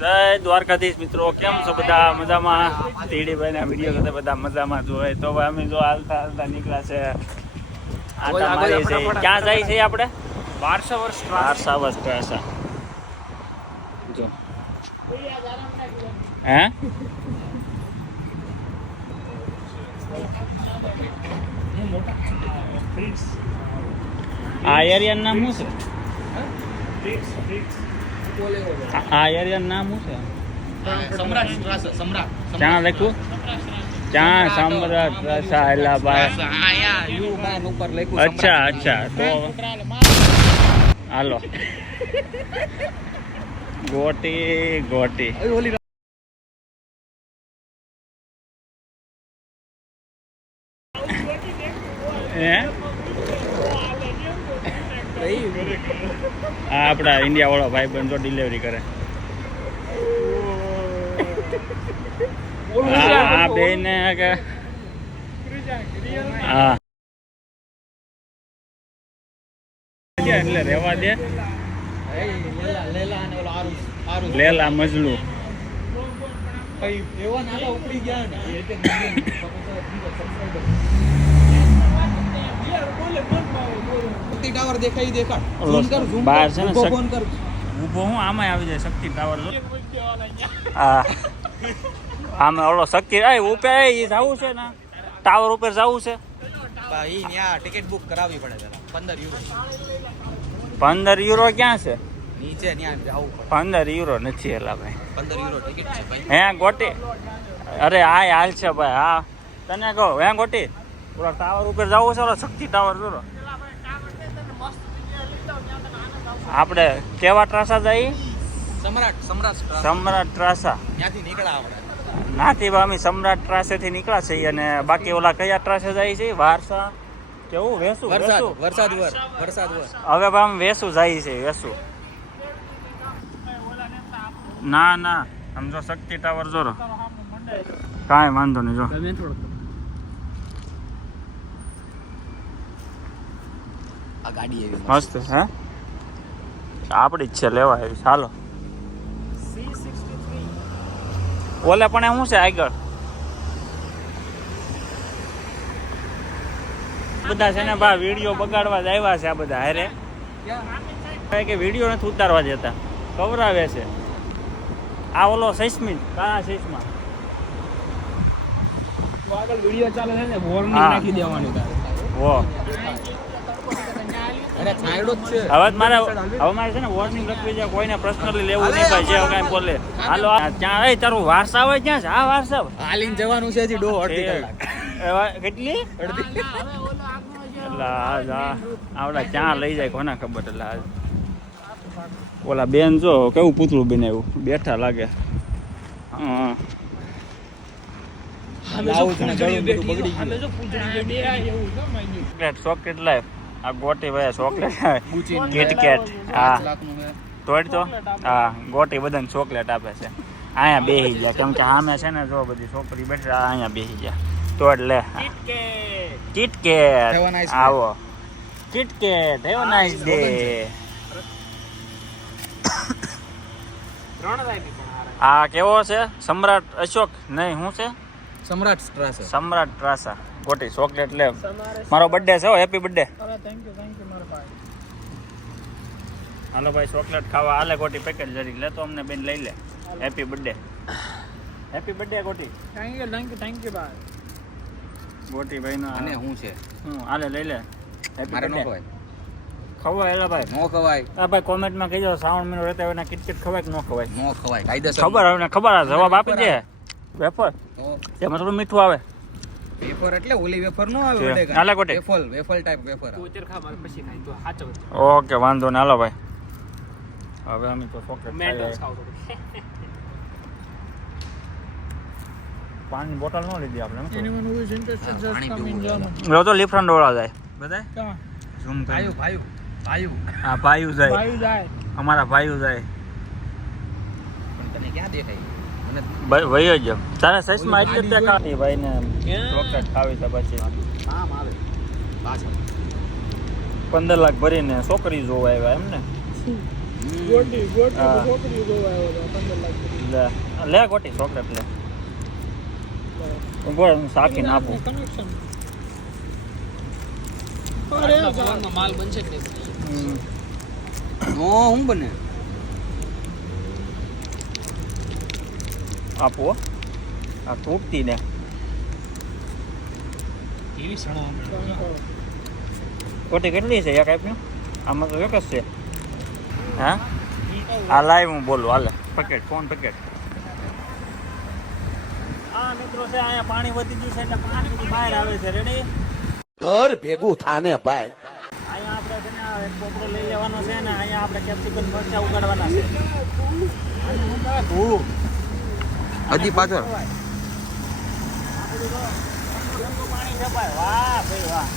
જય દ્વારકાધીશ મિત્રો, કેમ છો બધા? મજામાં? તીડીભાઈ ના વિડીયો કરતા બધા મજામાં જોવે તો અમે જો હાલતા હાલતા નીકળ્યા છે. આટા મારી છે. ક્યાં જાય છે આપણે? 12 વર્ષ ટ્રાસા જો હે આ એરિયાનું નામ શું છે? આ એરિયાનું નામ શું છે? ક્યાં લખ્યું? ક્યાં સમ્રાટ ટ્રાસા એલા ભાઈ? અચ્છા અચ્છા, તો હાલો ગોટી ગોટી આપડા ઇન્ડિયા વાળો ભાઈ બંધ જો ડિલિવરી કરે. હા બેન કે હા એટલે રેવા દે. લેલા મજલુ ટાવર દેખાઈ દેખાડ બહાર છે ને ઊભો હું આમાં આવી જાય શક્તિ ટાવર. હા આમે ઓલો શક્તિ ઉપર જવું છે ને ટાવર ઉપર જવું છે. ટિકિટ બુક કરાવવી પડે 15 €15 ક્યાં છે? નીચે ત્યાં જવું પડે. 15 € નથી એલા ભાઈ. 15 € ટિકિટ છે ભાઈ. હે ગોટી? અરે આ હાલ છે ભાઈ. હા તને કહો હે ગોટી ઓલા ટાવર ઉપર જવું છે? ઓલો શક્તિ ટાવર જોરો આપણે કેવા ટ્રાસા જાય? સમ્રાટ ટ્રાસા ત્યાંથી નીકળ્યા આપણે. નાથી અમે સમ્રાટ ટ્રાસેથી નીકળ્યા છીએ. અને બાકી ઓલા કયા ટ્રાસે જાય છે? વારસા કેવું? વેસુ વરસાદ હવે આમ વેસુ જાય છે. વેસુ ના ના સમજો શક્તિ ટાવર જોરો કાંઈ વાંધો નહીં. જો આ ગાડી એવી મસ્ત હે આપડી જ છે લેવા આવી. ચાલો ઓલે પણ શું છે આગળ? બધા છે ને બા વિડીયો બગાડવા જ આવ્યા છે આ બધા. હારે કે વિડીયો નથી ઉતારવા દેતા, કવરાવે છે. આ ઓલો સૈસ્મિન કાળા સૈસ્મા આગળ વિડિયો ચાલે છે ને વોર્નિંગ નાખી દેવાની તારે. વો અરે છાયડો જ છે. હવે મારે છે ને વોર્નિંગ લખવી છે. કોઈને પર્સનલી લેવું નહીં ભાઈ. જે કાંઈ બોલે હાલો ત્યાં તારું વારસા હોય ક્યાં છે? આ વારસા હાલીને જવાનું છે હજી 2.5 કલાક. કેટલી એટલે આવડા ક્યાં લઈ જાય કોને ખબર. એટલે ઓલા બેન જો કેવું પૂતળું બનાવ્યું બેઠા લાગે. ચોકલેટ લાઈફ આ ગોટી ભાઈ ચોકલેટ કિટકેટ હા તોડ તો હા ગોટી બધાને ચોકલેટ આપે છે. અહીંયા બેસી ગયા કેમ કે સામે છે ને જો બધી છોકરી બેઠી અહીંયા બેસી ગયા. તોડ લે કિટકેટ આવો KitKat have a nice day. આ કેવો છે? સમ્રાટ અશોક નહીં શું છે? સમ્રાટ ટ્રાસા ગોટી ચોકલેટ લે. મારો બર્થડે છે. Happy birthday. હાલો ભાઈ ચોકલેટ ખાવા હાલે. ગોટી પેકેટ જરી લે તો અમને બેન લઈ લે. Happy birthday. Happy birthday Goti. Thank you ભાઈ. ગોટી ભાઈ નો અને હું છે હાલે લઈ લે. Happy birthday. ખવાય એલા ભાઈ? નો ખવાય. આ ભાઈ કોમેન્ટમાં કહેજો શ્રાવણ મહિનો રહેતા હોય કિટકેટ ખવાય કે નો ખવાય? નો ખવાય. કાયદેસર ખબર આવે ખબર આવે જવાબ આપી દે. વેફર એમાં થોડું મીઠું આવે. વેફર એટલે ઓલી વેફર નો આવે વડે હાલે ગોટી વેફર ટાઈપ વેફર. તું અત્યારે ખા મારે પછી ખાઈ તો સાચો. ઓકે વાંધો ને હાલો ભાઈ. હવે અમે તો ચોકલેટ પાણી બોટલ ન લીધી આપણે. તો લિફ્ટ ડોળા જાય બધા. ઝૂમ ભાઈ હા ભાઈઓ જાય. અમારા ભાઈઓ જાય. પણ તને ક્યાં દેખાય? ભાઈ જ તારા સાઈઝમાં એટલી જ કાઢી ભાઈ ને ચોકલેટ ખાવી છે. પછી આમ આવે પાછળ 15 લાખ ભરીને છોકરી જોવા આવ્યા એમ ને? હા. લે ગોટી ચોકલેટ લે ઉભો રહે, હું સાકીને આપું. માલ બનશે કે હમ. નો હું બને આપો હો. આ તૂટતી ને એવી સણો ગોટી કેટલી છે એક આપ્યું? આમાં તો એક જ છે. હા આ લાઈવ હું બોલું હાલે પેકેટ ફોન પેકેટ. હા મિત્રો છે અહીંયા પાણી વધી ગયું છે એટલે પાણી બધું બહાર આવે છે. રેડી ઘર ભેગું થાને ભાઈ. અહીંયા આપણે છે ને એક કોપરો લઈ લેવાનો છે ને અહીંયા આપણે કેપ્સિકમ મરચા ઉગાડવાના છે. હજી પાછળ આ બધું જો પાણી છપાય. વાહ ભાઈ વાહ.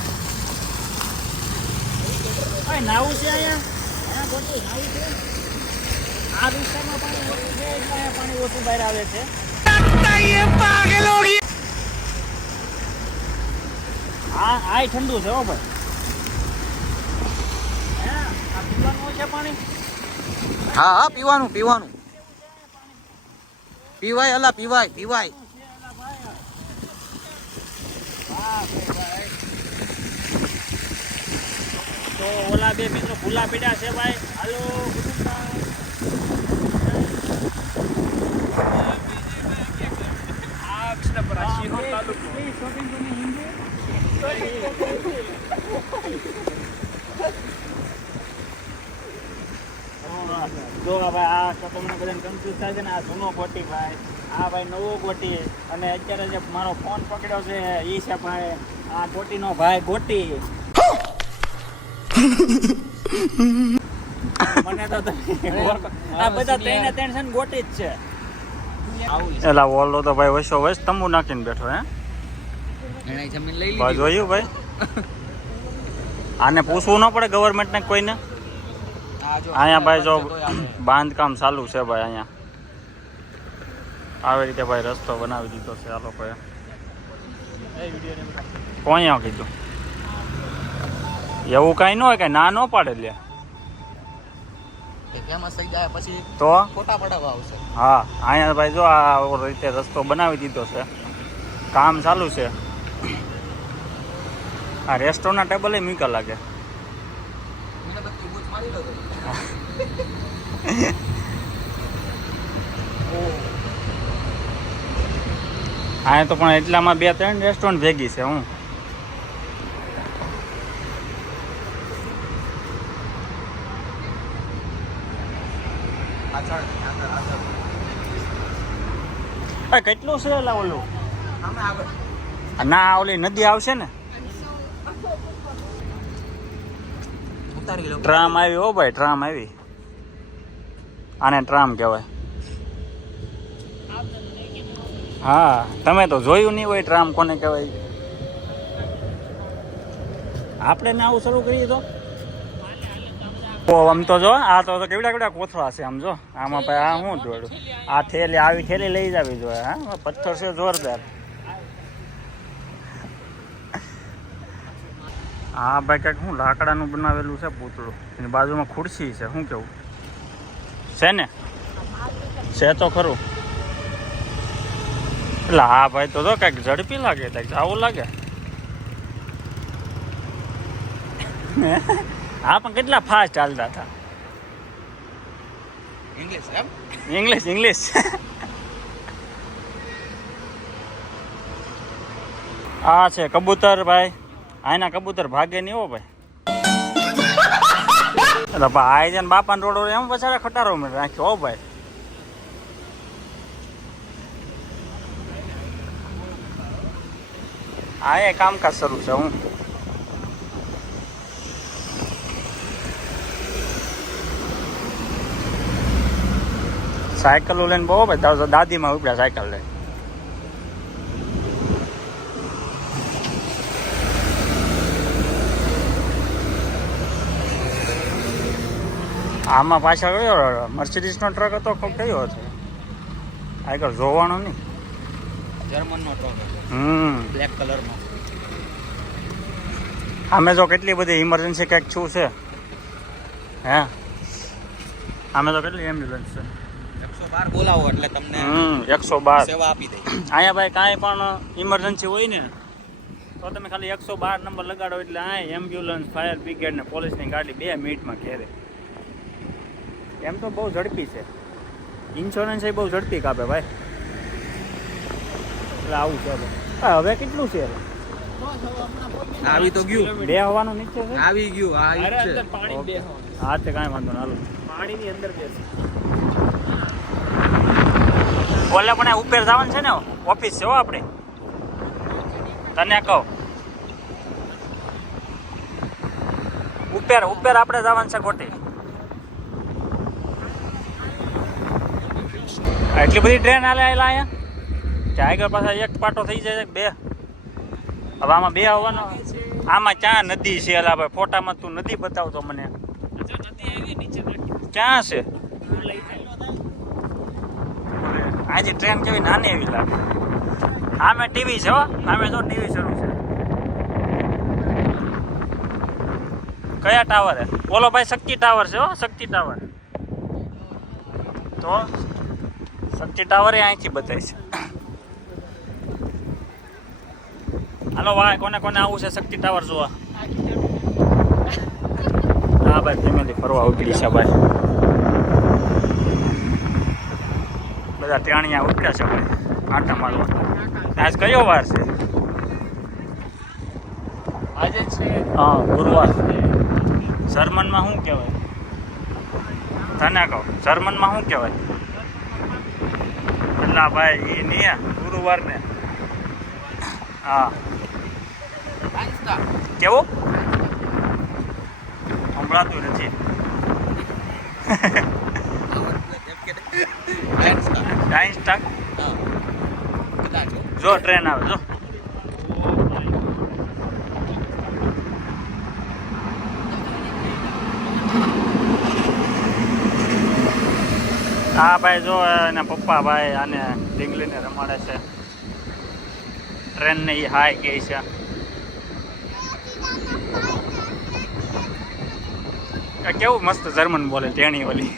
ભાઈ નાવું છે અહીંયા ગોટી નાવું છે. આ વિસ્તારમાં પાણી ઓછું છે એટલે અહીંયા પાણી ઓછું બહાર આવે છે. આ ઠંડુ છે હો ભાઈ. હે આ પીવાનું છે પાણી? હા હા પીવાનું પીવાનું પીવાય અલા પીવાય પીવાય તો ઓલા બે મિત્રો ભૂલા પીડા છે ભાઈ. હાલો જો ભાઈ આ તો તમને બધાને કન્ફ્યુઝ થાય છે ને. આ જૂનો ગોટી ભાઈ, આ ભાઈ નવો ગોટી, અને અત્યારે જે મારો ફોન પકડ્યો છે એ છે ભાઈ આ ગોટીનો ભાઈ ગોટી. મને તો આ બધા ત્રણે ત્રણ છે ને ગોટી જ છે. એલા ઓલો તો ભાઈ વસો વસ તંબુ નાખીને બેઠો હે. એને જમીન લઈ ભાઈ જોયું ભાઈ. આને પૂછવું ન પડે ગવર્મેન્ટ ને કોઈને. અહીંયા ભાઈ જો બાંધકામ ચાલુ છે ભાઈ. અહીંયા આવી રીતે ભાઈ રસ્તો બનાવી દીધો છે આ લોકોએ. કોઈએ કીધું એવું કાંઈ ન હોય કે ના ન પાડે લે ફેમસ થઈ જાય પછી તો ફોટા પડાવવા આવશે. હા અહીંયા ભાઈ જો આ રીતે રસ્તો બનાવી દીધો છે. કામ ચાલુ છે. આ રેસ્ટોરન્ટના ટેબલ એ મૂકા લાગે. અહીંયા તો પણ એટલામાં 2-3 રેસ્ટોરન્ટ ભેગી છે. હું કેટલું છે એલા ઓલું? ના ઓલી નદી આવશે ને. ટ્રામ આવી હો ભાઈ, ટ્રામ આવી. આને ટ્રામ કહેવાય. હા તમે તો જોયું નહીં હોય ટ્રામ કોને કહેવાય. આપણે ને આવું શરૂ કરીએ તો આમ તો જો આ તો કેવડા કેવડા કોથળા છે. આમ જો આમાં ભાઈ આ શું દોડું. આ થેલી આવી થેલી લઈ જવી જોઈએ. હા પથ્થર છે જોરદાર. હા ભાઈ કંઈક શું લાકડાનું બનાવેલું છે પૂતળું. એની બાજુમાં ખુરશી છે. શું કેવું છે ને? છે તો ખરું. એટલે હા ભાઈ તો જો કંઈક ઝડપી લાગે, કંઈક આવું લાગે. હા પણ કેટલા ફાસ્ટ ચાલતા હતા. English English. આ છે કબૂતર ભાઈ. આના કબૂતર ભાગે નહીં હો ભાઈ. એટલે ભાઈ છે ને બાપાને રોડ એમ પછાડે ખટારો મેં રાખ્યો હો ભાઈ. આ એ કામકાજ શરૂ છે. હું સાયકલો લઈને બહુ ભાઈ દાદીમાં ઉપડ્યા સાયકલ લઈને. આમાં પાછળ કયો મર્સિડીઝનો ટ્રક હતો? કયો હતો આગળ જોવાનો નહીં? જર્મનનો ટ્રક બ્લેક કલરનો. અમે જો કેટલી બધી ઇમરજન્સી કંઈક શું છે. હે આમે તો કેટલી એમ્બ્યુલન્સ છે 112 બોલાવો એટલે તમને 112 સેવા આપી દે. અહીંયા ભાઈ કાંઈ પણ ઇમરજન્સી હોય ને તો તમે ખાલી 112 નંબર લગાડો એટલે આ એમ્બ્યુલન્સ ફાયર બ્રિગેડ ને પોલીસની ગાડી 2 મિનિટમાં ઘેરે. એમ તો બહુ ઝડપી છે, ઇન્સ્યોરન્સ એ બહુ ઝડપી કાપે ભાઈ. એટલે આવું છે હવે કેટલું છે આવી તો ગયું, બે હવાનું નીચે છે આવી ગયું. આ ઈ જ છે. હા તે કાંઈ વાંધો ના હાલો પાણીની અંદર બેસે. ઓલે પણ ઉપર જવાનું છે ને ઓફિસ છે હો આપણે તને કહું ઉપર આપણે જવાનું છે ખોટી. એટલી બધી ટ્રેન હાલે અહીંયા કે આગળ પાછા એક પાટો થઈ જાય બે. હવે આમાં બે આવવાનો, આમાં ક્યાં નદી છે? એલા ભાઈ ફોટામાં તું નદી બતાવતો મને, ક્યાં છે? આજે ટ્રેન કેવી નાની એવી લાગે. આમે ટીવી છે હો, આમે તો ટીવી શરૂ છે. કયા ટાવર હે? બોલો ભાઈ શક્તિ ટાવર છે હો, શક્તિ ટાવર. તો શક્તિ ટાવર એ અહીંથી બતાય છે. હાલો ભાઈ કોને કોને આવું છે શક્તિ ટાવર જોવા? હા ભાઈ ફેમિલી ફરવા ઉપડી છે ભાઈ, બધા ટાણિયા ઉપડ્યા છે ભાઈ આટા મારવા. આજ કયો વાર છે? આજે છે હા ગુરુવાર. જર્મનમાં શું કહેવાય તને કહો? જર્મનમાં શું કહેવાય? એટલે ભાઈ એ નહીં ગુરુવાર ને. હા કેવું સંભળાતું નથી. ટાઈમ જો ટ્રેન આવે જો. હા ભાઈ જો એના પપ્પા ભાઈ આને ઢીંગલીને રમાડે છે. ટ્રેનને એ હાઈ ગઈ છે. કેવું મસ્ત જર્મન બોલે તેણી ઓલી.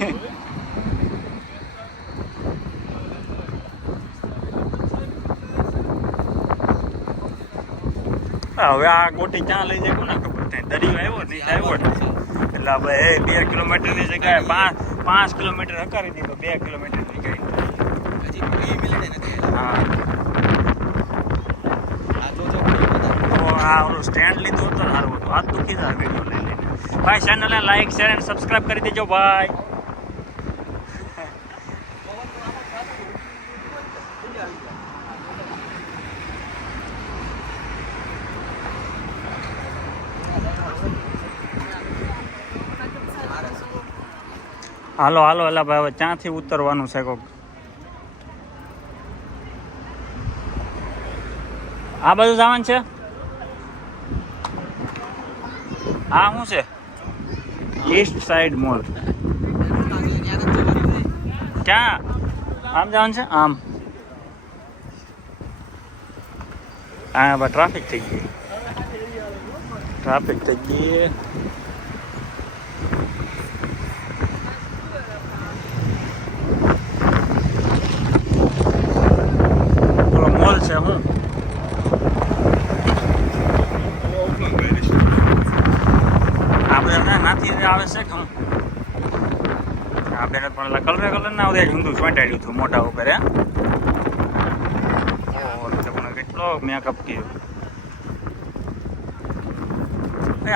હવે આ ગોટી ક્યાં લઈ જાય કોને ખબર થાય. દરિયો આવ્યો નહીં આવ્યો એટલે આપણે 2 કિલોમીટરની જગ્યાએ 5 કિલોમીટર હકારી દીધો, 2 કિલોમીટર થઈ ગઈ. હા આ ઓલું સ્ટેન્ડ લીધું હતું ને સારું હતું. હાથ દુખી જાય વિડીયો લઈ લઈને. ભાઈ ચેનલને લાઈક શેર અને સબસ્ક્રાઈબ કરી દેજો ભાઈ. હાલો હાલો એલા ભાઈ હવે ક્યાંથી ઉતરવાનું છે? કોક આ બધું જવાનું છે. આ શું છે? East side mall. ક્યાં આમ જવાનું છે? આમ હા ભાઈ ટ્રાફિક થઈ ગઈ, ટ્રાફિક થઈ ગઈ. મોલ છે હું આપણે નાથી આવે છે કે હું આપણે પણ કલર ના આવડે ઊંધું ચોંટાડ્યું હતું મોટા ઉપર. હે પણ કેટલો મેકઅપ કર્યો.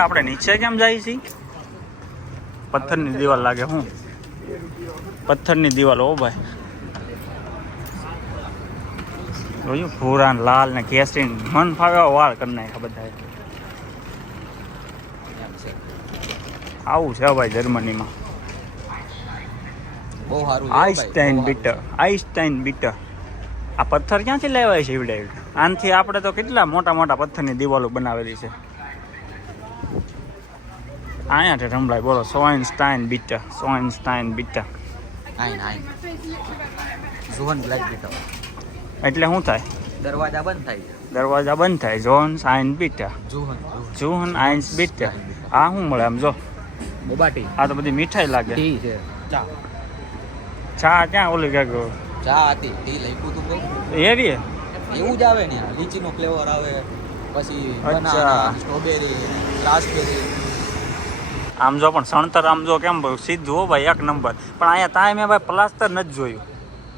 આપણે નીચે કેમ જાય છે? પથ્થરની દિવાલ લાગે. હું પથ્થરની દિવાલ હો ભાઈ. જોયું ભૂરા લાલ ને કેસરી મન ફાવે વાળ કરી નાખ્યા બધા. આવું છે ભાઈ જર્મનીમાં. બહુ સારું આઈન્સ્ટાઈન બીટર. આ પથ્થર ક્યાંથી લેવાય છે એવડે? આનાથી આપણે તો કેટલા મોટા મોટા પથ્થરની દિવાલો બનાવેલી છે. અહીંયાથી રમલાય બોલો સોઇનસ્ટાઈન બીટર. ઝોન બ્લેક બીટર એટલે શું થાય? દરવાજા બંધ થાય. દરવાજા બંધ થાય. ઝોન સાઇન બીટા. ઝોન આઇન્સ બીટા. આ શું મળે આમ જો? બોબાટી. આ તો બધી મીઠાઈ લાગે. ટી છે. ચા ચા ક્યાં ઓલી ક્યાંક ચા હતી તે લખ્યું તું તો એવી એવું જ આવે ને લીચીનો ફ્લેવર આવે પછી અચ્છા. બનાના સ્ટ્રોબેરી રાસબેરી આમ જો પણ સણતર આમ જો કેમ સીધું હો ભાઈ એક નંબર પણ અહીંયા તાય મેં ભાઈ પ્લાસ્ટર નથી જોયું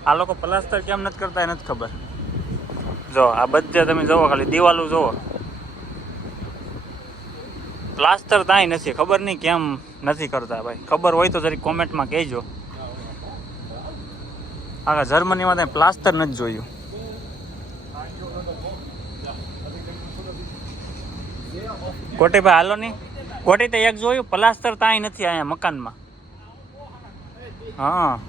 આ લોકો પ્લાસ્ટર કેમ નથી કરતા એ નથી ખબર જો આ બધે તમે જોવો ખાલી દિવાલું જોવો પ્લાસ્ટર તાય નથી ખબર નહીં કેમ નથી કરતા ભાઈ ખબર હોય તો જરી કોમેન્ટમાં કહેજો આખા જર્મનીમાં ત્યાં પ્લાસ્ટર નથી જોયું કોટીભાઈ હાલો નહીં કોટી તો એક જોયું પ્લાસ્ટર તાય નથી અહીંયા મકાનમાં હા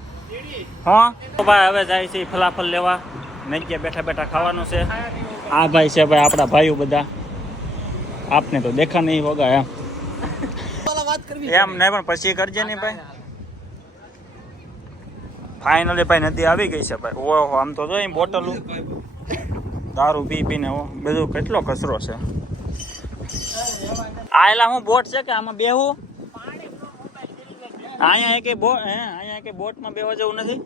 હા તો ભાઈ હવે જાય છે ફલાફલ લેવા નજ્યા બેઠા બેઠા ખાવાનું છે આ ભાઈ છે ભાઈ આપણા ભાઈઓ બધા આપને તો દેખા નહીં હોગા એમ એમ નહીં પણ પછી કરજે નહીં ભાઈ ફાઇનલી ભાઈ નદી આવી ગઈ છે ભાઈ ઓહો આમ તો જોઈ બોટલું દારૂ પી પીને બધું કેટલો કચરો છે આયલા હું બોટ છે કે આમાં બેહું અહીંયા એક બોટ હે અહીંયા એક બોટમાં બેહવા જેવું નથી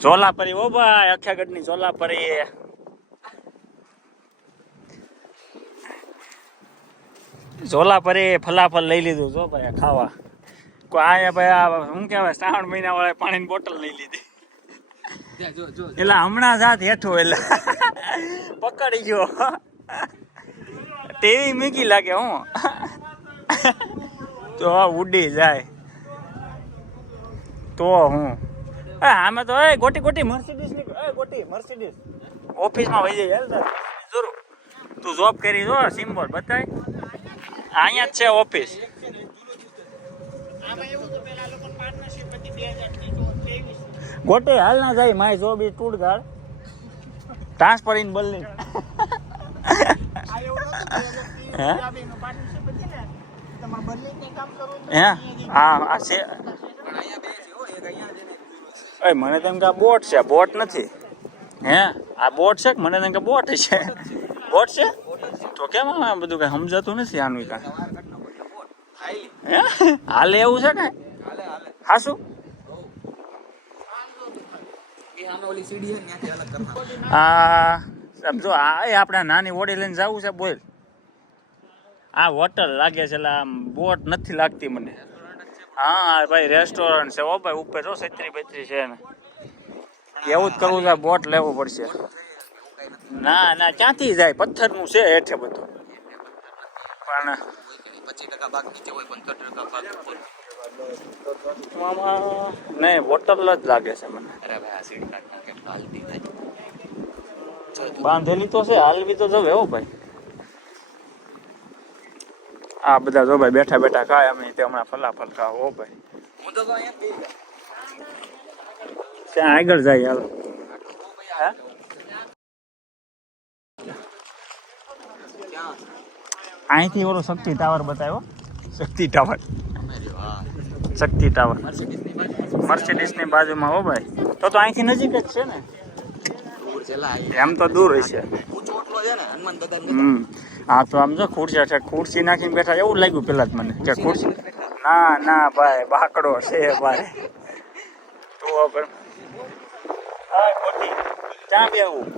ચોલાપરી ઓ ભાઈ અખ્યાગઢની ચોલાપરી ચોલાપરી ફલાફલ લઈ લીધું જો ભાઈ ખાવા કોઈ આયા ભાઈ આ શું કહેવાય શ્રાવણ મહિના વાળા પાણીની બોટલ લઈ લીધી એટલે હમણાં જાત હેઠું એટલે પકડી ગયો તેવી મીકી લાગે હું તો ઉડી જાય તો હું આમે તો ગોટી ગોટી મર્સિડીઝ ની ગોટી મર્સિડીઝ ઓફિસમાં વહી જાય જરૂર તું જોબ કરી જો સિમ્બોલ બતાય અહીંયા જ છે ઓફિસ ગોટી હાલ ના જાય માય જોબ ઈ ટૂડ ગાળ ટ્રાન્સફર ઇન બર્લિન હે હા આ છે મને તેમ કે આ બોટ છે બોટ નથી હે આ બોટ છે મને તેમ કે બોટ છે બોટ છે તો કેમ આ બધું કઈ સમજાતું નથી આનું કાંઈ હે હાલે એવું છે કઈ હાસું આ સમજો આ આપણે નાની ઓડી લઈને જવું છે બોલ આ હોટલ લાગે છે એટલે આમ બોટ નથી લાગતી મને હા ભાઈ રેસ્ટોરન્ટ છે ઓ ભાઈ ઉપર જો 36 છે ને એવું જ કરવું છે બોટ લેવું પડશે ના ના ક્યાંથી જાય પથ્થરનું છે હેઠે બધું પણ 25% ભાગ નીચે હોય 75% ભાગ ઉપર નહીં હોટલ જ લાગે છે મને અરે ભાઈ આ સીટ કાર્ડ કે હાલતી થાય બાંધેલી તો છે હાલવી તો જવે હો ભાઈ આ બધા જો ભાઈ બેઠા બેઠા ખાય અમે તે હમણાં ફલાફલ ખાવ હો ભાઈ હું તો અહીંયા પી ગયા ત્યાં આગળ જાય હાલો અહીંથી ઓલો શક્તિ ટાવર બતાવ્યો શક્તિ ટાવર શક્તિ ટાવર મર્સિડીઝ ની બાજુમાં હો ભાઈ તો અહીંથી નજીક જ છે ને એમ તો દૂર હશે હા તો આમ જો ખુરશી નાખીને બેઠા એવું લાગ્યું પેલા જ મને કે ખુરશી ના ના ભાઈ બાકડો છે ભાઈ તો ક્યાં બેવું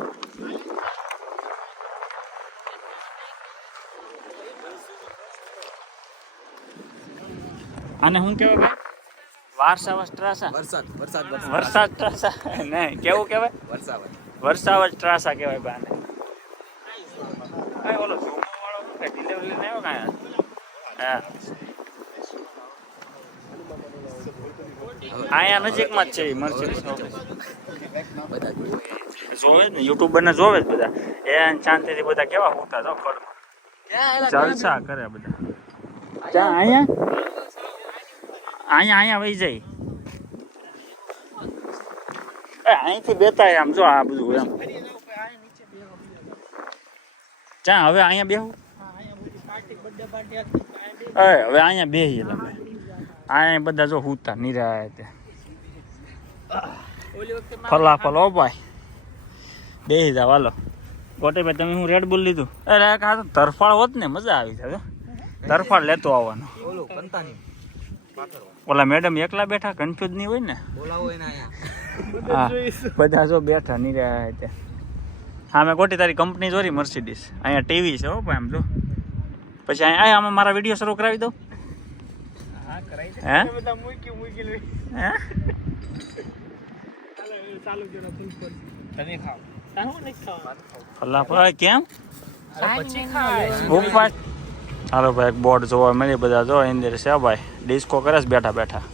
આને શું કહેવાય ભાઈ વારસાવસ ટ્રાસા વરસાદ ટ્રાસા નહીં કેવું કહેવાય વરસાવસ ટ્રાસા કહેવાય ભાઈ આને ઓલો વાળો ડિલિવરી લઈને આવ્યો કાંઈ હા અહીંયા નજીકમાં જ છે મર્સિડીઝ જોવે જ ને યુટ્યુબરને જોવે જ બધા એ શાંતિથી બધા કેવા હોતા જો ખડમાં જલસા કરે બધા ક્યાં અહીંયા વહી જાય અહીંથી બેતાય આમ જો આ બધું એમ ચા હવે અહીંયા બેહું હવે અહીંયા બેહીએ તમે અહીંયા બધા જો હુતા નિરાય તે ફલાફલ ઓ ભાઈ બેહી જાવ હાલો ગોટેભાઈ તમે હું રેડ બુલ લીધું અરે આ તો તરફાળ હોત ને મજા આવી જાય તરફાળ લેતો આવવાનો. ઓલું કંતાની પાથરવા ઓલા મેડમ એકલા બેઠા કન્ફ્યુઝ નહીં હોય ને? બોલાવો એને અહીંયા. હા બધા જો બેઠા નહીં રહ્યા ત્યાં. હા મેં ગોટી તારી કંપની જોરી મર્સિડીઝ. અહીંયા ટીવી છે હો ભાઈ આમ જો. પછી અહીંયા આમાં મારા વિડીયો શરૂ કરાવી દઉં. હે હે અલ્લાહ ભાઈ કેમ ઉપર હાલો ભાઈ એક બોર્ડ જોવા મળી બધા જો અંદર છે ભાઈ ડિસ્કો કરે છે બેઠા બેઠા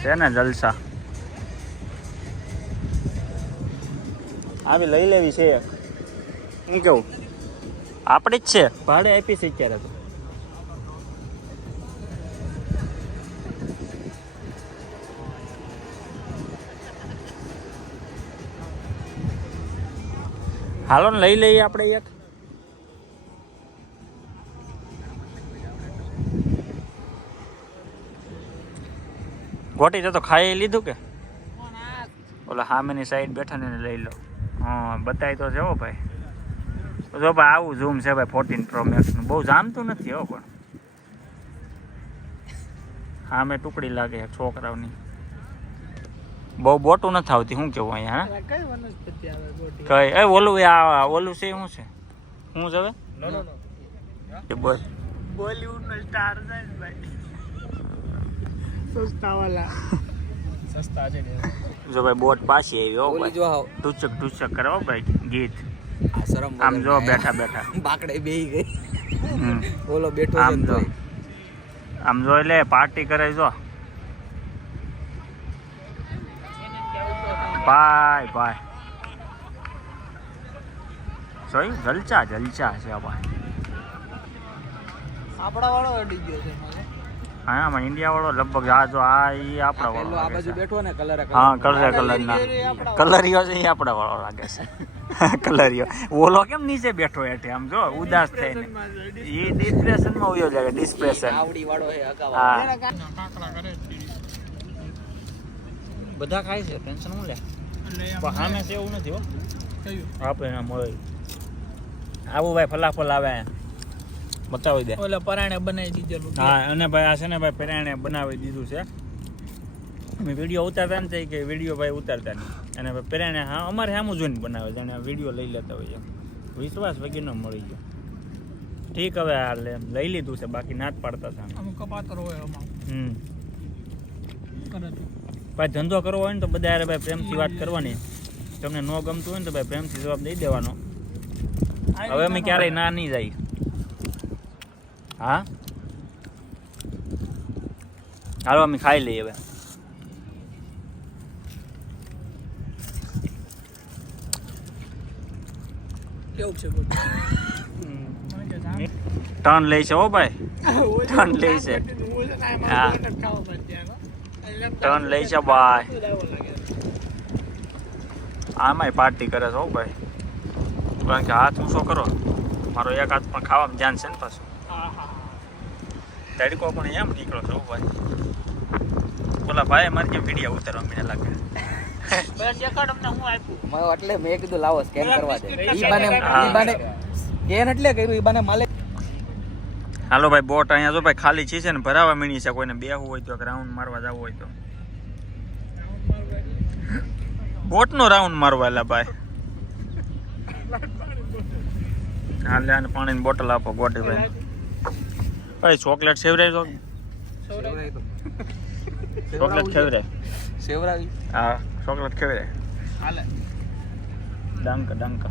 છે ને જલસા આવી લઈ લેવી છે હું કેવું આપણી જ છે ભાડે આપી છે અત્યારે તો હાલો ને લઈ લઈએ આપણે યાર ગોટી તો ખાઈ લીધું કે ઓલા સામેની સાઈડ બેઠા ને લઈ લો હા બતાવી તો છે હો ભાઈ જો ભાઈ આવું ઝૂમ છે ભાઈ 14 Pro Max નું બહુ જામતું નથી હો પણ હા મેં ટુકડી લાગે છોકરાઓની બહુ બોટું નથી આવતી શું કેવું અહીંયા હા કઈ એ ઓલું આ ઓલું છે શું છે શું છે હવે બોલ બોલીવુડ નો સ્ટાર છે ભાઈ સસ્તા વાલા સસ્તા છે જો ભાઈ બોટ પાછી આવી હો ભાઈ જો ટુચક કરો ભાઈ ગીત આ શરમ આમ જો બેઠા બેઠા બાકડે બેહી ગઈ ઓલો બેઠો આમ જો આમ જો એટલે પાર્ટી કરે જો ભાઈ ભાઈ જોઈ જલચા છે ભાઈ આપડા વાળો અડી ગયો છે હા આમાં ઇન્ડિયા વાળો લગભગ આ જો આ ઈ આપડા વાળો આ બાજુ બેઠો ને કલર હા કલર ના કલરિયો છે ઈ આપડા વાળો લાગે છે કલરિયો ઓલો કેમ નીચે બેઠો હેઠે આમ જો ઉદાસ થઈને ઈ ડિપ્રેશન માં ઉયો લાગે ડિસ્પ્રેશન આવડી વાળો હે અકાવા હા કાકડા કરે બધા ખાય છે ટેન્શન હું લે પણ સામે છે એવું નથી હો આપણે ના મળે આવું ભાઈ ફલાફલ આવે બતાવી દે ઓલા પરાણે બનાવી દીધેલું હા અને ભાઈ આ છે ને ભાઈ પરાણે બનાવી દીધું છે અમે વિડીયો ઉતારતા ને કે વિડીયો ભાઈ ઉતારતા નહીં અને ભાઈ પરાણે હા અમારે સામું જોઈને બનાવે જાણે વિડીયો લઈ લેતા હોઈએ વિશ્વાસ વગેરેનો મળી ગયો ઠીક હવે આ લઈ લીધું છે બાકી ના જ પાડતા હતા અમુક કપાતર હોય આમાં ભાઈ ધંધો કરવો હોય ને તો બધા યાર ભાઈ પ્રેમથી વાત કરવાની તમને ન ગમતું હોય ને તો ભાઈ પ્રેમથી જવાબ દઈ દેવાનો હવે અમે ક્યારેય ના નહીં જાય હા હાલો અમે ખાઈ લઈએ હવે કેવું છે ટર્ન લઈ છે હો ભાઈ ટર્ન લઈ છે હા ટર્ન લઈ છે ભાઈ આમાંય પાર્ટી કરે છે હો ભાઈ કારણ કે હાથ ઊંચો કરો મારો એક હાથ પણ ખાવામાં ધ્યાન છે ને પાછું તડકો પણ એમ નીકળો છો ભાઈ ઓલા ભાઈ મારે કેમ વિડીયો ઉતારવા મને લાગે એટલે મેં કીધું લાવો સ્કેન કરવા દે ઈ બાને સ્કેન એટલે કર્યું ઈ બાને માલે હાલો ભાઈ બોટ અહીંયા જો ભાઈ ખાલી છે ને ભરાવા મીણી છે કોઈને બેહવું હોય તો રાઉન્ડ મારવા જવું હોય તો બોટનો રાઉન્ડ મારવા એલા ભાઈ હાલે આને પાણીની બોટલ આપો ગોટી ભાઈ ભાઈ ચોકલેટ સેવરાઈ તો ચોકલેટ ખેવરાય સેવરાવી હા ચોકલેટ ખેવરાય હાલે ડંક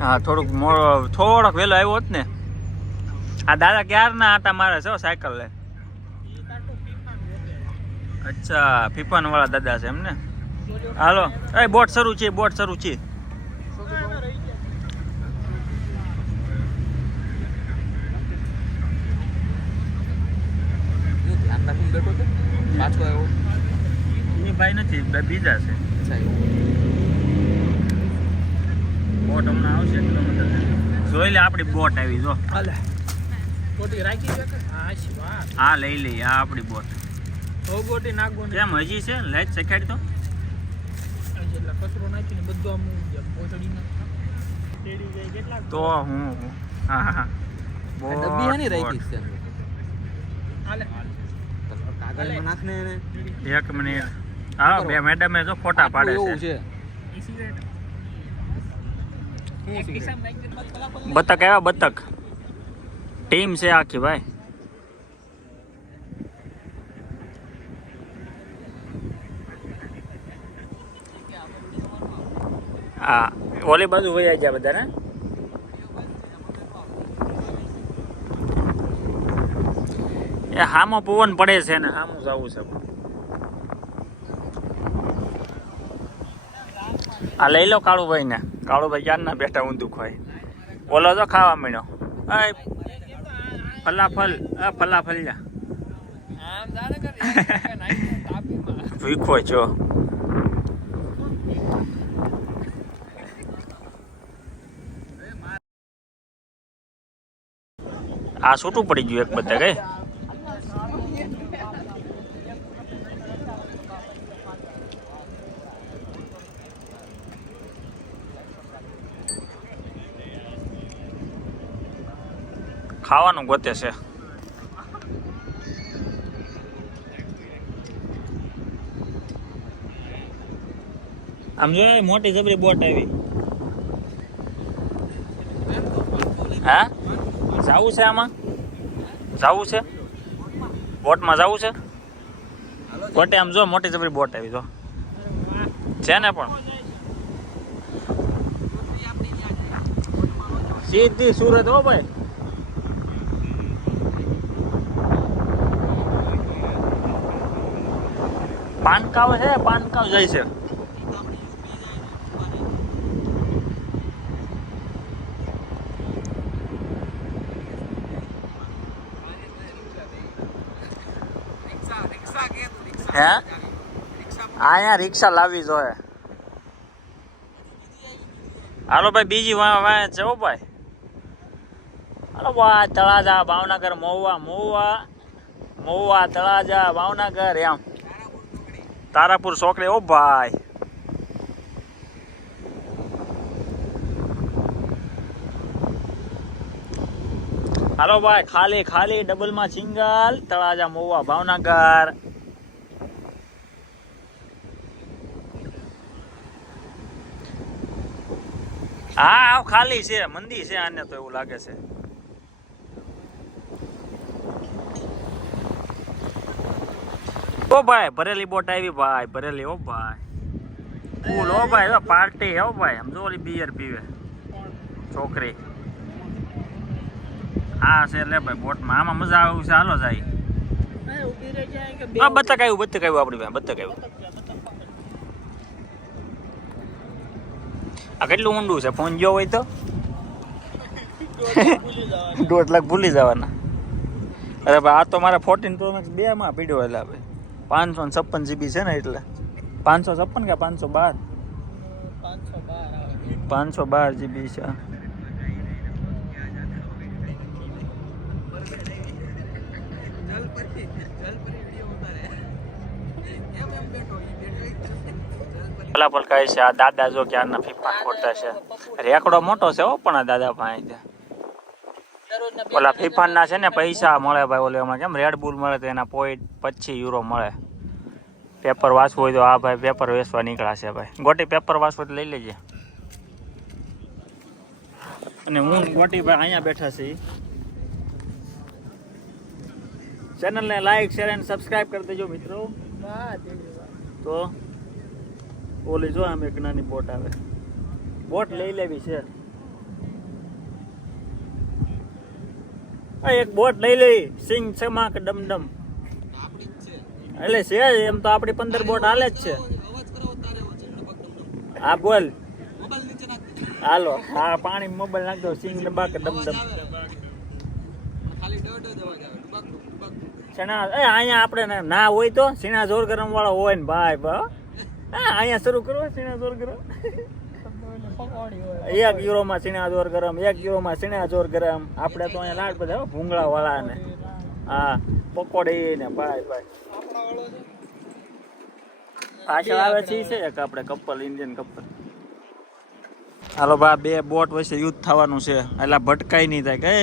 હા થોડોક વહેલો આવ્યો હોત ને આ દાદા ક્યારના આટા મારે છે સાયકલ લે અચ્છા ફીફાન વાળા દાદા છે એમ ને હાલો એ બોટ શરૂ છે ધ્યાન રાખીને બેઠો છે પાછો આવ્યો એ ભાઈ નથી બીજા છે બોટ હમણાં આવશે કિલોમીટર જોઈ લે આપણી બોટ આવી જો હાલે મોટી રાખી છે હા હાશી વાત હા લઈ લઈ આ આપણી બોટ હો ગોટી નાખો ને કેમ હજી છે લાઈટ શેખાડી તો જેટલા કચરો નાખીને બધું આમ પોચડી તેડી જાય કેટલા તો હું હા હા આ ડબ્બી હે ની રાખી છે હાલે કાગળમાં નાખને એને એક મિનિટ હા બે મેડમે જો ફોટા પાડે એવું છે છે ઈ સિગરેટ એક કિસ્સામાં નાખી દે બસ કલાક બતક આવ્યા બતક ટીમ છે આખી ભાઈ હા ઓલી બાજુ વહી ગયા બધા ને એ હામો પવન પડે છે ને હામું જવું છે આ લઈ લો કાળુભાઈ ને કાળુભાઈ ક્યારના બેઠા ઊંધું ખોય ઓલો તો ખાવા માંડ્યો ફલાફલ ફલાફલ જા આમ જાણે કરે નાખી તાપીમાં ભીખો છો આ છૂટું પડી ગયું એક બધા કઈ ખાવાનું ગોતે છે આમ જો મોટી જબરી બોટ આવી હા જાવું છે આમાં જાવું છે બોટમાં જાવું છે બોટે આમ જો મોટી જબરી બોટ આવી જો છે ને પણ સીધી સુરત હો ભાઈ પાનકાવ છે પાનકાવ જાય છે હે અહીંયા રિક્ષા લાવવી જોઈએ હાલો ભાઈ બીજી વાય છે હો ભાઈ હાલો ભાઈ તળાજા ભાવનગર મહુવા મહુવા મહુવા તળાજા ભાવનગર એમ તારાપુર ચોકડી ઓ ભાઈ હાલો ભાઈ ખાલી ખાલી ડબલ માં સિંગલ તળાજા મહુવા ભાવનગર હા ખાલી છે મંદી છે આને તો એવું લાગે છે ઓ ભાઈ ભરેલી બોટ આવી ભાઈ ભરેલી ઓ ભાઈ ફૂલ ઓ ભાઈ પાર્ટી હો ભાઈ આમ જો ઓલી બિયર પીવે છોકરી હા છે લે ભાઈ બોટમાં આમાં મજા આવે છે હાલો જાય ઉભી રહી જાય કે બતક આવ્યું આપણી પાસે બતક આવ્યું આ કેટલું ઊંડું છે ફોન જો હોય તો 1.5 લાખ ભૂલી જવાના અરે ભાઈ આ તો મારા 14 Pro Max 2 માં પીડ્યો એટલે ભાઈ 556 GB છે ને એટલે 556 કે 512 512 GB છે ફલાફલ કહે છે આ દાદા જો ક્યારના ફીફા ખોરતા છે રેકડો મોટો છે હો પણ આ દાદા પાસે ઓલા ફીફાના છે ને પૈસા મળે ભાઈ ઓલે એમાં કેમ રેડ બુલ મળે તો એના €25 મળે પેપર વાંચવું હોય તો આ ભાઈ પેપર વેચવા નીકળ્યા છે ભાઈ ગોટી પેપર વાંચવું તો લઈ લેજે અને હું ગોટી ભાઈ અહીંયા બેઠા છે ચેનલને લાઈક શેર એન્ડ સબસ્ક્રાઇબ કરી દેજો મિત્રો તો ઓલી જો આમ એક નાની બોટ આવે બોટ લઈ લેવી છે એક બોટ લઈ લઈ સિંગ ચમાક ડમડમ એટલે છે એમ તો આપણી 15 બોટ હાલે જ છે હા બોલ હાલો હા પાણી મોબાઈલ નાખ દો સિંગ ડબાક ડમડમ શેના અહીંયા આપણે ના હોય તો સીણા જોર ગરમ વાળો હોય ને ભાઈ અહીંયા શરૂ કરો સીણા જોર ગરમ €1 માં સીણા જોર ગરમ €1 માં સીણા જોર ગરમ આપણે તો અહીંયા લાડ બધા ભૂંગળા વાળા ને હા પકોડી ને ભાઈ પાછળ આવે છે ઈ છે એક આપણે કપલ ઇન્ડિયન કપલ. હાલો ભાઈ બે બોટ વચ્ચે યુદ્ધ થવાનું છે એટલે ભટકાઈ નહીં થાય કે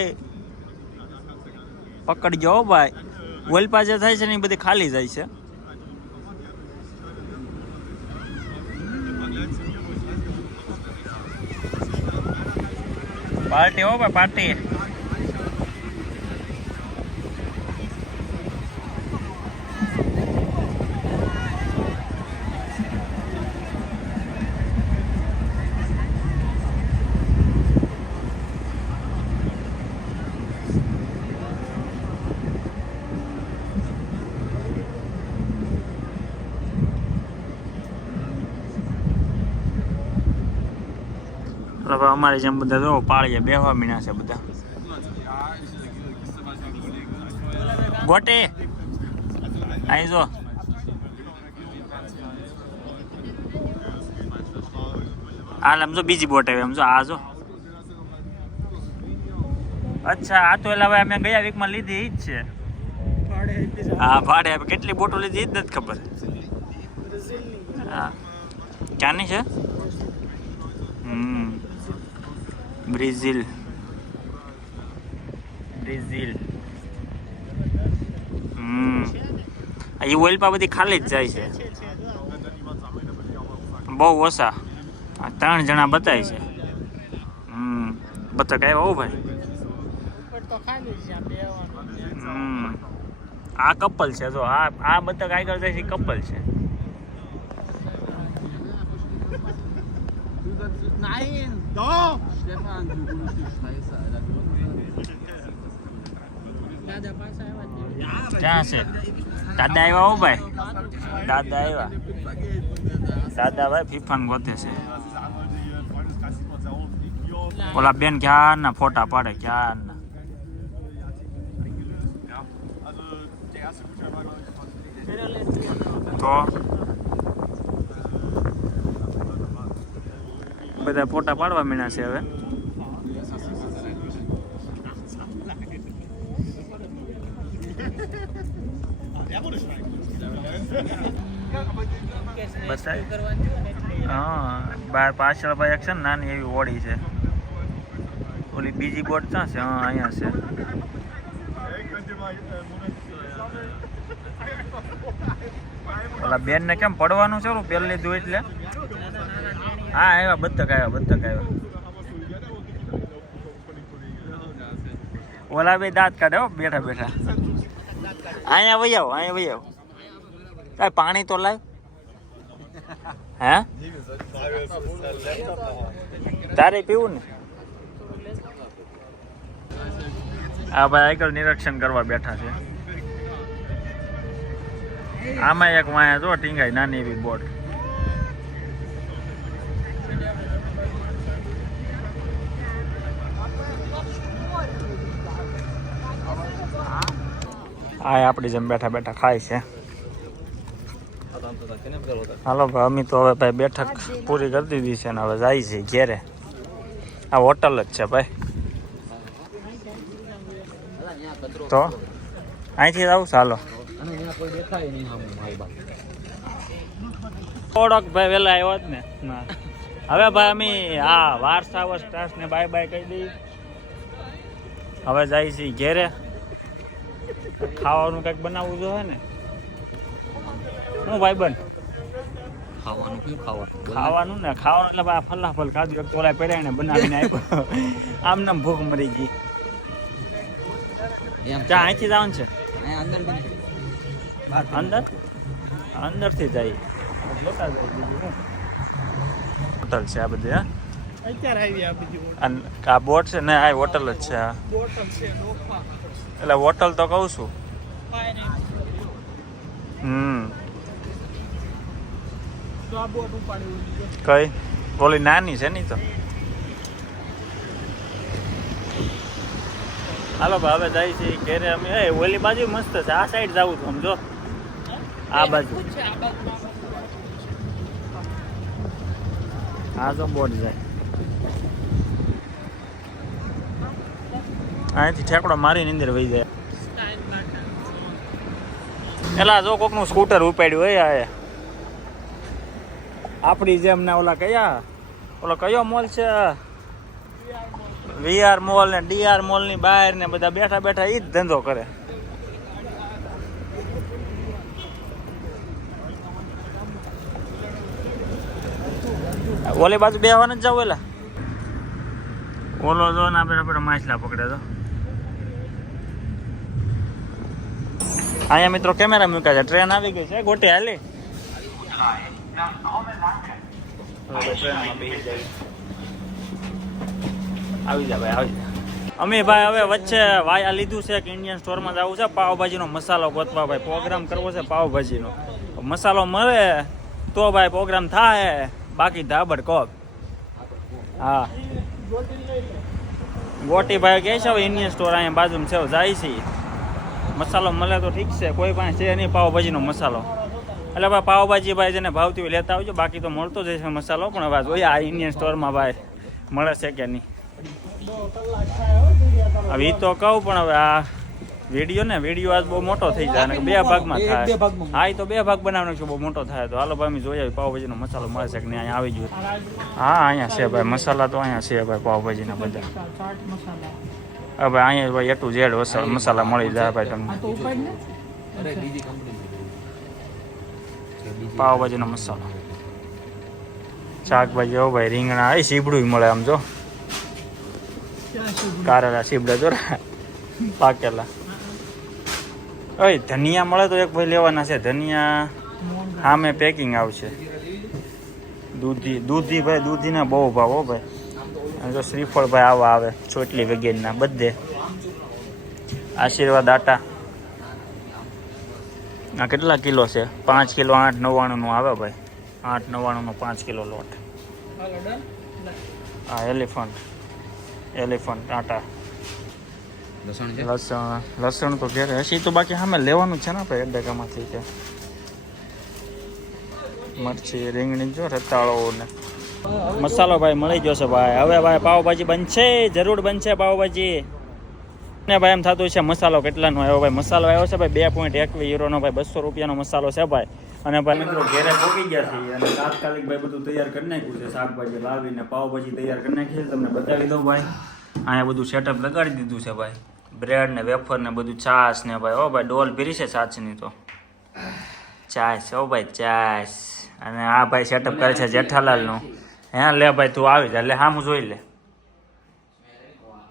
પકડી જાઓ ભાઈ. ઓલપા જે થાય છે ને એ બધી ખાલી જાય છે. પાર્ટી હો ભાઈ પાર્ટી. અમારે જેમ બધા જો પાળીએ બેહવા મીના છે બધા. ગોટી અહીં જો હાલ આમ જો બીજી બોટ આવી આમ જો આ જો. અચ્છા આ તો એલા ભાઈ અમે ગયા વીકમાં લીધી ઈ જ છે. હા ભાડે કેટલી બોટો લીધી ઈ જ નથી ખબર. હા ક્યાંની છે? બ્રાઝિલ એ ઓઇલ પા બધી ખાલી જ જાય છે બહુ ઓછા. 3 જણા બતાય છે. બતક આવ્યા હો ભાઈ. આ કપલ છે જો આ બતક આગળ જાય છે કપલ છે. Nein, doch! Stefan, du gute Scheiße, Alter. ક્યાં છે દાદા આવ્યા હો ભાઈ. દાદા આવ્યા. દાદા ભાઈ ફીફાન ગોતે છે. ઓલા બેન ક્યાં ના ફોટા પાડે ક્યાં ના. તો બધા ફોટા પાડવા મીણા છે હવે. હા બાર પાછળ ભાઈ એક છે ને નાની એવી હોડી છે. ઓલી બીજી બોટ ક્યાં છે? હા અહીંયા છે. ઓલા બેન ને કેમ પડવાનું છે ઓલું પેલ લીધું એટલે. હા આવ્યા બતક આવ્યા. ઓલા બે દાંત કાઢે હો બેઠા બેઠા. અહીંયા વહી આવો કાંઈ પાણી તો લાવ. હે તારે પીવું ને? આ ભાઈ આગળ નિરીક્ષણ કરવા બેઠા છે. આમાં એક વાયા જો ટીંગાઈ નાની એવી બોટ. આ આપણી જેમ બેઠા બેઠા ખાય છે. હાલો ભાઈ અમે તો હવે ભાઈ બેઠક પૂરી કરી દીધી છે ને હવે જાય છે ઘેરે. આ હોટલ જ છે ભાઈ. તો અહીંથી આવું ચાલો. થોડોક ભાઈ વહેલા આવ્યો જ ને. હવે ભાઈ અમે આ વારસાવર સ્ટાર્સ ને બાય બાય કહી દઈએ. હવે જાય છે ઘેરે. ખાવાનું કંઈક બનાવવું જોઈએ ને. શું ભાઈ બન ખાવાનું ને ખાવાનું એટલે ભાઈ ફલાફલ ખાધું. તોલા પહેરાઈને બનાવીને આપ્યો. આમ નામ ભૂખ મરી ગઈ. ત્યાં અહીંથી જવાનું છે અંદરથી જાય હોટલ છે આ બધી. હા અત્યારે આવી આ બીજી આ બોટ છે ને આ હોટલ જ છે. બોટલ છે નોખા એટલે હોટલ તો કહું છું. તો આ બોટ ઉપાડી કઈ ઓલી નાની છે ની તો. હાલો ભાઈ હવે જાય છે ઘેરે અમે. ઓલી બાજુ મસ્ત છે. આ સાઈડ જવું છું સમજો. આ બાજુ આ તો બોટ જાય. અહીંથી ઠેકડો મારીને અંદર વહી જાય. એલા જો કોકનું સ્કૂટર ઉપાડ્યું હોય આ આપણી જેમ ના ઓલા કયા ઓલો કયો મોલ છે વીઆર મોલ ને ડીઆર મોલ ની બહાર ને બધા બેઠા બેઠા ઈ જ ધંધો કરે. ઓલી બાજુ બેહવાને જ જાવ એલા ઓલો જો ને આપણે માછલા પકડે તો અહીંયા મિત્રો કેમેરા મૂક્યા છે. ટ્રેન આવી ગઈ છે ગોટી હાલી આવી જા ભાઈ આવી જા. અમે ભાઈ હવે વચ્ચે વાયા લીધું છે કે ઇન્ડિયન સ્ટોરમાં જવું છે પાવભાજીનો મસાલો ગોતવા ભાઈ પ્રોગ્રામ કરવો છે પાવભાજીનો મસાલો મળે તો ભાઈ પ્રોગ્રામ થાય બાકી ધાબડ કોક. હા ગોટી ભાઈ કહે છે હવે ઇન્ડિયન સ્ટોર અહીંયા બાજુમાં છે જાય છે મસાલો મળે તો ઠીક છે કોઈ પાસે છે નહીં પાવભાજીનો મસાલો એટલે ભાઈ પાવભાજી ભાઈ જેને ભાવતી હોય લેતા આવજો બાકી તો મળતો જ છે મસાલો પણ હવે જોઈએ આ ઇન્ડિયન સ્ટોરમાં ભાઈ મળે છે કે નહીં હવે એ તો કહું પણ હવે આ વિડીયો આજ બહુ મોટો થઈ જાય અને 2 ભાગમાં થાય. હા એ તો 2 ભાગ બનાવવાનો છે બહુ મોટો થાય તો હાલો ભાઈ અમે જોઈએ પાવભાજીનો મસાલો મળે છે કે નહીં અહીંયા આવી ગયો. હા અહીંયા છે ભાઈ મસાલા તો અહીંયા છે ભાઈ પાવભાજીના બધા હવે અહીંયા ભાઈ એટલું જેડ મસાલા મળી જાય ભાઈ તમને પાવભાજીનો મસાલો શાકભાજી હો ભાઈ રીંગણા એ સીબડું મળે આમ જો કારેલા સીબડા જો પાકેલા. ઓય ધનિયા મળે તો એક ભાઈ લેવાના છે ધનિયા સામે પેકિંગ આવશે. દૂધી ભાઈ દૂધીના બહુ ભાવ હો ભાઈ જો શ્રીફળ ભાઈ આવા આવે ચોટલી વગેરેના બધે આશીર્વાદ આટા આ કેટલા કિલો છે 5 કિલો 8.99 નું આવે ભાઈ 8.99 નો 5 કિલો લોટ. હા એલિફન્ટ આટા લસણ તો ઘેરે હશે તો બાકી સામે લેવાનું છે ને ભાઈ અડ્ડામાંથી છે મરચી રીંગણી જો રતાળો ને મસાલો ભાઈ મળી જશે ભાઈ. હવે ભાઈ પાવભાજી બનશે જરૂર બનશે પાવભાજી ને ભાઈ એમ થતું છે મસાલો કેટલાનો આવ્યો ભાઈ મસાલો આવ્યો છે ભાઈ 2.21 યુરોનો ભાઈ 200 રૂપિયાનો મસાલો છે ભાઈ. અને ભાઈ મિત્રો ઘેરે પહોંચી ગયા છે અને તાત્કાલિક ભાઈ બધું તૈયાર કરી નાખ્યું છે શાકભાજી લાવીને પાવભાજી તૈયાર કરી નાખી છે તમને બતાવી દઉં ભાઈ. અહીંયા બધું સેટઅપ લગાડી દીધું છે ભાઈ બ્રેડ ને વેફર ને બધું છાશ ને ભાઈ ઓ ભાઈ ડોલ ભરી છે છાશની તો છાશ ઓ ભાઈ છાશ. અને આ ભાઈ સેટઅપ કરે છે જેઠાલાલનું. હે લે ભાઈ તું આવી જા લે હામું જોઈ લે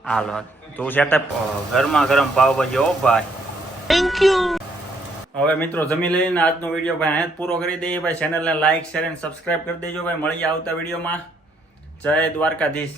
હાલો તું સેટઅપ ગરમા ગરમ પાવભાજી ઓ ભાઈ થેન્ક યુ. હવે મિત્રો જમી લઈને આજનો વિડીયો ભાઈ અહીંયા જ પૂરો કરી દઈએ ભાઈ. ચેનલને લાઈક શેર અને સબસ્ક્રાઈબ કરી દેજો ભાઈ. મળીએ આવતા વિડીયોમાં. જય દ્વારકાધીશ.